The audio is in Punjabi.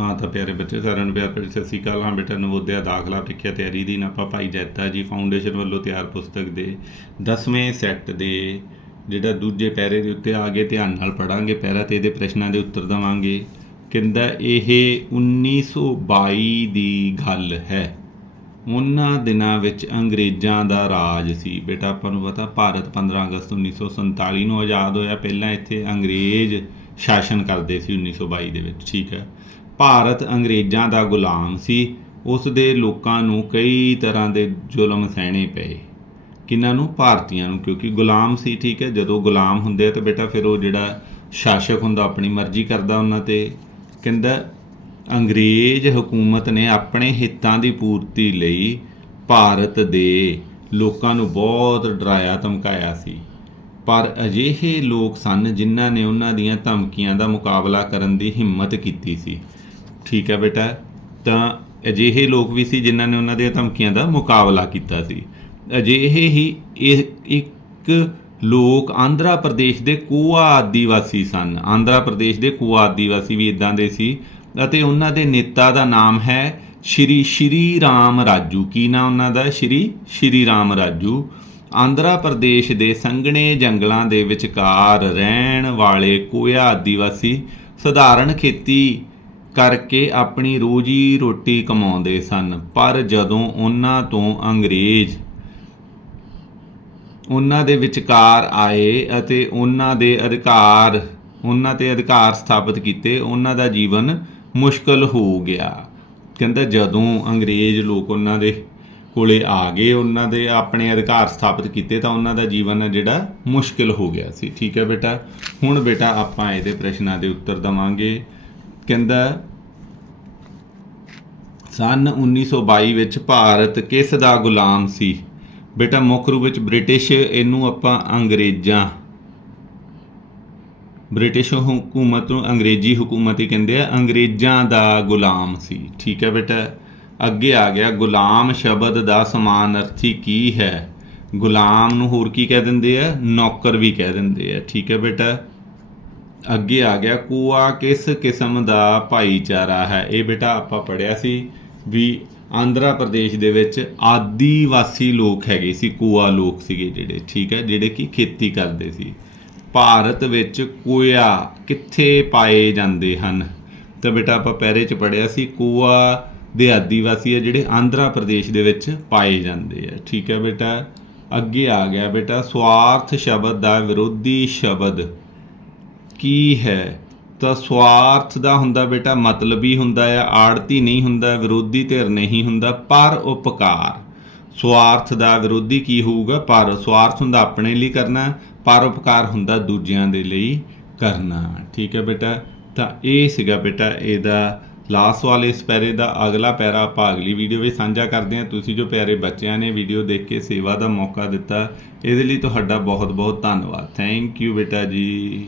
ਹਾਂ ਤਾਂ ਪਿਆਰੇ ਬੱਚੇ ਸਾਰਿਆਂ ਨੂੰ ਪਿਆਰ ਭਰੀ ਸਤਿ ਸ਼੍ਰੀ ਅਕਾਲ। ਹਾਂ ਬੇਟਾ, ਨਵੋਦਿਆ ਦਾਖਲਾ ਪ੍ਰੀਖਿਆ ਤਿਆਰੀ ਦੀ ਨਾਪਾ ਭਾਈ ਜੈਤਾ ਜੀ ਫਾਊਂਡੇਸ਼ਨ ਵੱਲੋਂ ਤਿਆਰ ਪੁਸਤਕ ਦੇ 10ਵੇਂ ਸੈੱਟ ਦੇ ਜਿਹੜਾ ਦੂਜੇ ਪੈਰੇ ਦੇ ਉੱਤੇ ਆ ਗਏ ਧਿਆਨ ਨਾਲ ਪੜਾਂਗੇ ਪੈਰਾ ਤੇ ਇਹਦੇ ਪ੍ਰਸ਼ਨਾਂ ਦੇ ਉੱਤਰ ਦਵਾਂਗੇ। ਕਹਿੰਦਾ ਇਹ 1922 ਦੀ ਗੱਲ ਹੈ। ਉਹਨਾਂ ਦਿਨਾਂ ਵਿੱਚ ਅੰਗਰੇਜ਼ਾਂ ਦਾ ਰਾਜ ਸੀ। ਬੇਟਾ, ਆਪਾਂ ਨੂੰ ਪਤਾ ਭਾਰਤ 15 ਅਗਸਤ 1947 ਨੂੰ ਆਜ਼ਾਦ ਹੋਇਆ। ਪਹਿਲਾਂ ਇੱਥੇ ਅੰਗਰੇਜ਼ ਸ਼ਾਸਨ ਕਰਦੇ ਸੀ 1922 ਦੇ ਵਿੱਚ। ਠੀਕ ਹੈ। ਭਾਰਤ ਅੰਗਰੇਜ਼ਾਂ ਦਾ ਗੁਲਾਮ ਸੀ। ਉਸ ਦੇ ਲੋਕਾਂ ਨੂੰ ਕਈ ਤਰ੍ਹਾਂ ਦੇ ਜ਼ੁਲਮ ਸਹਿਣੇ ਪਏ। ਕਿਹਨਾਂ ਨੂੰ? ਭਾਰਤੀਆਂ ਨੂੰ, ਕਿਉਂਕਿ ਗੁਲਾਮ ਸੀ, ਠੀਕ ਹੈ। ਜਦੋਂ ਗੁਲਾਮ ਹੁੰਦੇ ਆ ਤਾਂ ਬੇਟਾ ਫਿਰ ਉਹ ਜਿਹੜਾ ਸ਼ਾਸਕ ਹੁੰਦਾ, ਆਪਣੀ ਮਰਜ਼ੀ ਕਰਦਾ ਉਹਨਾਂ ਤੇ। ਕਹਿੰਦਾ, ਅੰਗਰੇਜ਼ ਹਕੂਮਤ ਨੇ ਆਪਣੇ ਹਿੱਤਾਂ ਦੀ ਪੂਰਤੀ ਲਈ ਭਾਰਤ ਦੇ ਲੋਕਾਂ ਨੂੰ ਬਹੁਤ ਡਰਾਇਆ, ਧਮਕਾਇਆ ਸੀ। ਪਰ ਅਜਿਹੇ ਲੋਕ ਸਨ ਜਿਨ੍ਹਾਂ ਨੇ ਉਹਨਾਂ ਦੀਆਂ ਧਮਕੀਆਂ ਦਾ ਮੁਕਾਬਲਾ ਕਰਨ ਦੀ ਹਿੰਮਤ ਕੀਤੀ ਸੀ। ਠੀਕ ਹੈ ਬੇਟਾ। ਤਾਂ ਅਜਿਹੇ ਲੋਕ ਵੀ ਸੀ ਜਿਨ੍ਹਾਂ ਨੇ ਉਹਨਾਂ ਦੀਆਂ ਧਮਕੀਆਂ ਦਾ ਮੁਕਾਬਲਾ ਕੀਤਾ ਸੀ। ਅਜਿਹੇ ਹੀ ਇਹ ਇੱਕ ਲੋਕ ਆਂਧਰਾ ਪ੍ਰਦੇਸ਼ ਦੇ ਕੋਆ ਆਦੀਵਾਸੀ ਸਨ। ਆਂਧਰਾ ਪ੍ਰਦੇਸ਼ ਦੇ ਕੋਆ ਆਦੀਵਾਸੀ ਵੀ ਇਦਾਂ ਦੇ ਸੀ ਅਤੇ ਉਹਨਾਂ ਦੇ ਨੇਤਾ ਦਾ ਨਾਮ ਹੈ ਸ਼੍ਰੀ ਸ਼੍ਰੀ ਰਾਮ ਰਾਜੂ। ਕੀ ਨਾਮ ਉਹਨਾਂ ਦਾ? ਸ਼੍ਰੀ ਸ਼੍ਰੀ ਰਾਮ ਰਾਜੂ। ਆਂਧਰਾ ਪ੍ਰਦੇਸ਼ ਦੇ ਸੰਘਣੇ ਜੰਗਲਾਂ ਦੇ ਵਿਚਕਾਰ ਰਹਿਣ ਵਾਲੇ ਕੋਇਆ ਆਦੀਵਾਸੀ ਸਧਾਰਨ ਖੇਤੀ ਕਰਕੇ ਆਪਣੀ ਰੋਜੀ ਰੋਟੀ ਕਮਾਉਂਦੇ ਸਨ, ਪਰ ਜਦੋਂ ਉਹਨਾਂ ਤੋਂ ਅੰਗਰੇਜ਼ ਉਹਨਾਂ ਦੇ ਵਿਚਕਾਰ ਆਏ ਅਤੇ ਉਹਨਾਂ ਦੇ ਅਧਿਕਾਰ, ਉਹਨਾਂ ਤੇ ਅਧਿਕਾਰ ਸਥਾਪਿਤ ਕੀਤੇ, ਉਹਨਾਂ ਦਾ ਜੀਵਨ ਮੁਸ਼ਕਲ ਹੋ ਗਿਆ। ਕਹਿੰਦਾ ਜਦੋਂ ਅੰਗਰੇਜ਼ ਲੋਕ ਉਹਨਾਂ ਦੇ ਕੋਲੇ ਆ ਗਏ, ਉਹਨਾਂ ਦੇ ਆਪਣੇ ਅਧਿਕਾਰ ਸਥਾਪਿਤ ਕੀਤੇ, ਤਾਂ ਉਹਨਾਂ ਦਾ ਜੀਵਨ ਹੈ ਜਿਹੜਾ ਮੁਸ਼ਕਲ ਹੋ ਗਿਆ ਸੀ। ਠੀਕ ਹੈ ਬੇਟਾ? ਹੁਣ ਬੇਟਾ ਆਪਾਂ ਇਹਦੇ ਪ੍ਰਸ਼ਨਾਂ ਦੇ ਉੱਤਰ ਦਵਾਂਗੇ। ਕਹਿੰਦਾ, ਸਨ 1922 ਵਿੱਚ ਭਾਰਤ ਕਿਸ ਦਾ ਗੁਲਾਮ ਸੀ? ਬੇਟਾ, ਮੁੱਖ ਰੂਪ ਵਿੱਚ ਬ੍ਰਿਟਿਸ਼, ਇਹਨੂੰ ਆਪਾਂ ਅੰਗਰੇਜ਼ਾਂ, ਬ੍ਰਿਟਿਸ਼ ਹਕੂਮਤ ਨੂੰ ਅੰਗਰੇਜ਼ੀ ਹਕੂਮਤ ਹੀ ਕਹਿੰਦੇ ਆ, ਅੰਗਰੇਜ਼ਾਂ ਦਾ ਗੁਲਾਮ ਸੀ। ਠੀਕ ਹੈ ਬੇਟਾ, ਅੱਗੇ ਆ ਗਿਆ, ਗੁਲਾਮ ਸ਼ਬਦ ਦਾ ਸਮਾਨ ਅਰਥੀ ਕੀ ਹੈ? ਗੁਲਾਮ ਨੂੰ ਹੋਰ ਕੀ ਕਹਿ ਦਿੰਦੇ ਆ? ਨੌਕਰ ਵੀ ਕਹਿ ਦਿੰਦੇ ਆ। ਠੀਕ ਹੈ ਬੇਟਾ ਅੱਗੇ ਆ ਗਿਆ, ਕੂਆ ਕਿਸ ਕਿਸਮ ਦਾ ਭਾਈਚਾਰਾ ਹੈ? ਇਹ ਬੇਟਾ ਆਪਾਂ ਪੜਿਆ ਸੀ ਵੀ ਆਂਧਰਾ ਪ੍ਰਦੇਸ਼ ਦੇ ਵਿੱਚ ਆਦੀਵਾਸੀ ਲੋਕ ਹੈਗੇ ਸੀ, ਕੂਆ ਲੋਕ ਸੀਗੇ ਜਿਹੜੇ, ਠੀਕ ਹੈ, ਜਿਹੜੇ ਕਿ ਖੇਤੀ ਕਰਦੇ ਸੀ। ਭਾਰਤ ਵਿੱਚ ਕੋਇਆ ਕਿੱਥੇ ਪਾਏ ਜਾਂਦੇ ਹਨ? ਤਾਂ ਬੇਟਾ ਆਪਾਂ ਪਹਿਰੇ ਚ ਪੜਿਆ ਸੀ, ਕੋਆ ਦੇ ਆਦੀਵਾਸੀ ਆ ਜਿਹੜੇ ਆਂਧਰਾ ਪ੍ਰਦੇਸ਼ ਦੇ ਵਿੱਚ ਪਾਏ ਜਾਂਦੇ ਆ, ਠੀਕ ਹੈ ਬੇਟਾ? ਅੱਗੇ ਆ ਗਿਆ ਬੇਟਾ, ਸਵਾਰਥ ਸ਼ਬਦ ਦਾ ਵਿਰੋਧੀ ਸ਼ਬਦ। ਕੀ ਹੈ? ਤਾਂ ਸਵਾਰਥ ਦਾ ਹੁੰਦਾ ਬੇਟਾ ਮਤਲਬੀ ਹੁੰਦਾ ਆ ਆੜਤੀ ਨਹੀਂ ਹੁੰਦਾ, ਵਿਰੋਧੀ ਧਿਰ ਨਹੀਂ ਹੁੰਦਾ, ਪਰ ਉਪਕਾਰ। ਸਵਾਰਥ ਦਾ ਵਿਰੋਧੀ ਕੀ ਹੋਊਗਾ? ਪਰ ਸਵਾਰਥ ਹੁੰਦਾ ਆਪਣੇ ਲਈ ਕਰਨਾ, ਪਰ ਉਪਕਾਰ ਹੁੰਦਾ ਦੂਜਿਆਂ ਦੇ ਲਈ ਕਰਨਾ। ਠੀਕ ਹੈ ਬੇਟਾ? ਤਾਂ ਇਹ ਸੀਗਾ ਬੇਟਾ ਇਹਦਾ ਲਾਸਟ ਵਾਲੇ ਇਸ ਪੈਰੇ ਦਾ ਅਗਲਾ ਪੈਰਾ ਆਪਾਂ ਅਗਲੀ ਵੀਡੀਓ ਵਿੱਚ ਸਾਂਝਾ ਕਰਦੇ ਹਾਂ। ਤੁਸੀਂ ਜੋ ਪਿਆਰੇ ਬੱਚਿਆਂ ਨੇ ਵੀਡੀਓ ਦੇਖ ਕੇ ਸੇਵਾ ਦਾ ਮੌਕਾ ਦਿੱਤਾ, ਇਹਦੇ ਲਈ ਤੁਹਾਡਾ ਬਹੁਤ ਬਹੁਤ ਧੰਨਵਾਦ। ਥੈਂਕ ਯੂ ਬੇਟਾ ਜੀ।